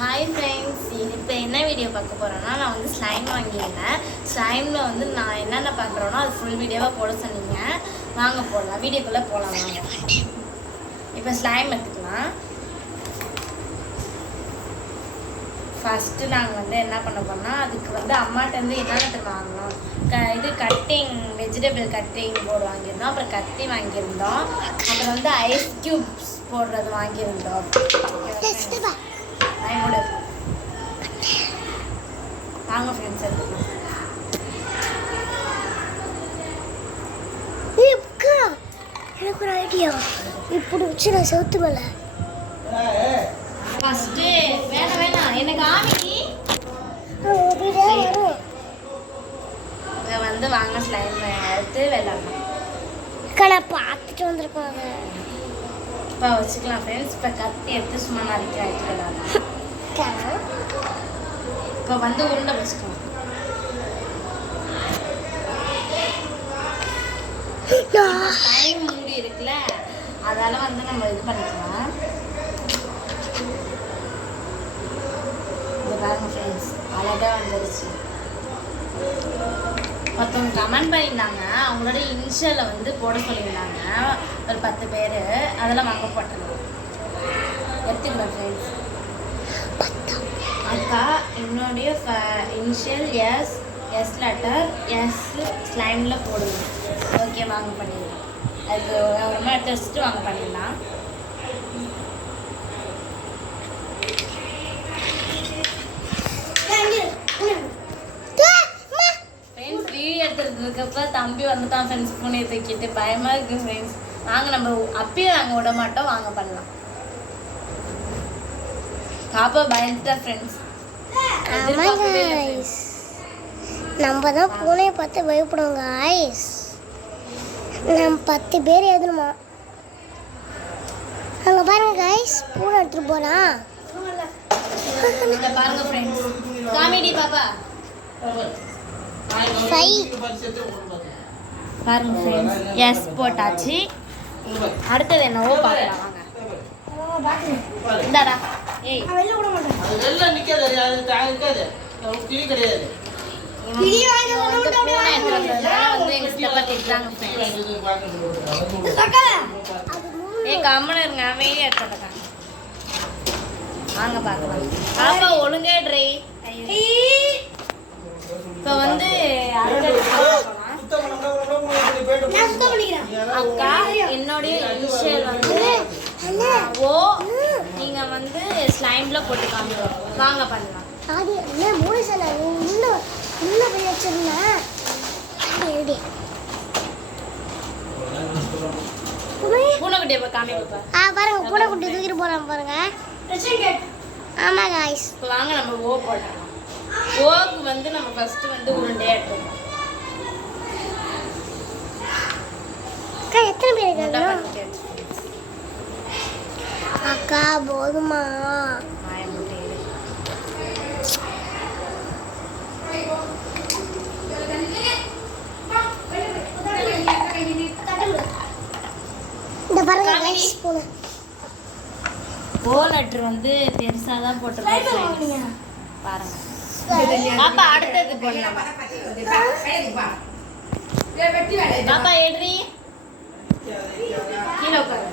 Hi friends, இப்போ என்ன video பார்க்க போகிறேன்னா, நான் வந்து ஸ்லைம் வாங்கியிருந்தேன். ஸ்லைமில் வந்து நான் என்னென்ன பண்ணுறேனோ அது ஃபுல் வீடியோவாக போட சொன்னீங்க. வாங்க போடலாம், வீடியோக்குள்ளே போகலாம் வாங்க. இப்போ ஸ்லைம் எடுத்துக்கலாம். ஃபஸ்ட்டு நாங்கள் வந்து என்ன பண்ண போனால், அதுக்கு வந்து அம்மாட்டேருந்து என்னென்ன வாங்கினோம், இது கட்டிங், வெஜிடபிள் கட்டிங் போர்டு வாங்கியிருந்தோம், அப்புறம் கத்தி வாங்கியிருந்தோம், அப்புறம் வந்து ஐஸ் க்யூப்ஸ் போடுறது வாங்கியிருந்தோம். வாங்க ஃப்ரெண்ட்ஸ் எடுத்துக்கலாம். எனக்கு ஒரு ஐடியா. இப்படி வச்சு நான் செவுத்து மேலே ஃபஸ்ட்டு வேணாம் எனக்கு ஆமிக்கு இதை வந்து வாங்க ஸ்லைம் எடுத்து விளாடலாம். நான் பார்த்துட்டு வந்திருக்கோம். இப்போ வச்சுக்கலாம் ஃப்ரெண்ட்ஸ். இப்போ கத்தி எடுத்து சும்மா நறுக்கி ஆகிட்டு விளாடலாம். இப்போ வந்து உருண்டை வச்சுக்கலாம். ஸ்லைம் மூடி இருக்குல்ல, அதால வந்து நம்ம இது பண்ணிக்கலாம். இது பாருங்க ஃப்ரெண்ட்ஸ், அழகாக வந்துருச்சு. ஒருத்தவங்க கமெண்ட் பண்ணியிருந்தாங்க, அவங்களோட இனிஷியலை வந்து போட சொல்லியிருந்தாங்க, ஒரு 10 பேர். அதெல்லாம் வாங்க போட்டுருந்தோம். எடுத்துக்கலாம் ஃப்ரெண்ட்ஸ். அக்கா என்னுடைய இனிஷியல் எஸ் லெட்டர் எஸ் ஸ்லைமில் போடுங்க. ஓகே, வாங்க பண்ணிடலாம். அதுக்கு ஒரு மாதிரி எடுத்து வச்சுட்டு வாங்க பண்ணிடலாம். ஃப்ரெண்ட்ஸ், வீடியோ எடுத்துறதுக்கப்புறம் தம்பி வந்துட்டான் ஃப்ரெண்ட்ஸ், பூனையை தூக்கிட்டு. பயமாக இருக்குது ஃப்ரெண்ட்ஸ். வாங்க, நம்ம அப்பயும் நாங்கள் விட மாட்டோம், வாங்க பண்ணலாம். பாப்பா பயந்துட்டா ஃப்ரெண்ட்ஸ். நம்ம தான் பூனையை பார்த்து பயப்படுவோம் காய்ஸ். நம்ம 10 பேர் எழுதணுமா? அங்கே பாருங்க காய்ஸ், பூனை எடுத்துட்டு போகலாம். பாருங்க ஃப்ரெண்ட்ஸ், காமெடி பாப்பா. பாருங்க ஃப்ரெண்ட்ஸ், எஸ் போட்டாச்சு. அடுத்தது என்னவோ பார்க்கலாம் வாங்க. இந்தாடா. ஏய், வெளில விட மாட்டேன். அதெல்லாம் நிக்காது, அது தாங்காது. கிளி கிடையாது. பூனை எடுத்துறதுனால வந்து எங்க சித்தப்பா திட்டுறாங்க ஃப்ரெண்ட்ஸ். ஏய், கம்மன இருங்க, வெளியே எடுத்துட்டாங்க. வாங்க பார்க்கலாம். பாப்பா ஒழுங்கா ட்ரை. இப்போ வந்து அக்கா என்னுடைய இனிஷியல் வந்து ஓ, நீங்க வந்து ஸ்லைம்ல போட்டுக்காங்க. வாங்க பண்ணலாம். ஆடி என்ன மூணு சல உள்ள போய் வச்சிருந்தேன். பூனைக்குட்டியை போய் காமிப்பா. பாருங்க, பூனைக்குட்டி தூக்கிட்டு போறான் பாருங்க. ஆமா காய்ஸ், இப்போ வாங்க நம்ம ஓ போடலாம். ஓக்கு வந்து நம்ம ஃபர்ஸ்ட் வந்து உருண்டையா எடுத்துக்கலாம். அக்கா எத்தனை பேர் இருக்காங்க? அக்கா போதுமா? இந்த பாருங்க गाइस, பூனை ஓ லெட்டர் வந்து பெருசா தான் போட்டுருக்கோம் பாருங்க. பாப்பா அடுத்தது போடலாம். பாப்பா ஏறி கீழே உட்காரு.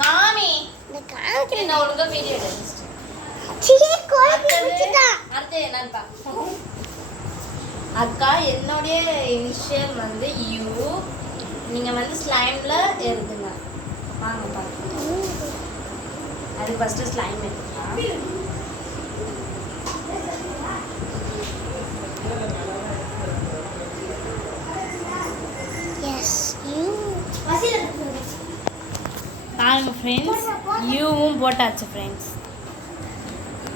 காமி இந்த ஒழுங்கா வீடியோ எடுத்து அடுத்து என்னன்னு பார்ப்போம். அக்கா என்னுடைய இனிஷியல் வந்து யூ, நீங்க வந்து ஸ்லைம்ல எழுதுங்க. வாங்க பார்க்கலாம். அது ஃபர்ஸ்ட் ஸ்லைம் எடுத்துக்கலாம். எஸ் யூ பாருங்க ஃப்ரெண்ட்ஸ், யூவும் போட்டாச்சு ஃப்ரெண்ட்ஸ்.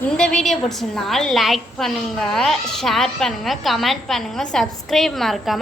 இந்த வீடியோ பிடிச்சிருந்தா லைக் பண்ணுங்கள், ஷேர் பண்ணுங்கள், கமெண்ட் பண்ணுங்கள், சப்ஸ்கிரைப் மறக்காமல்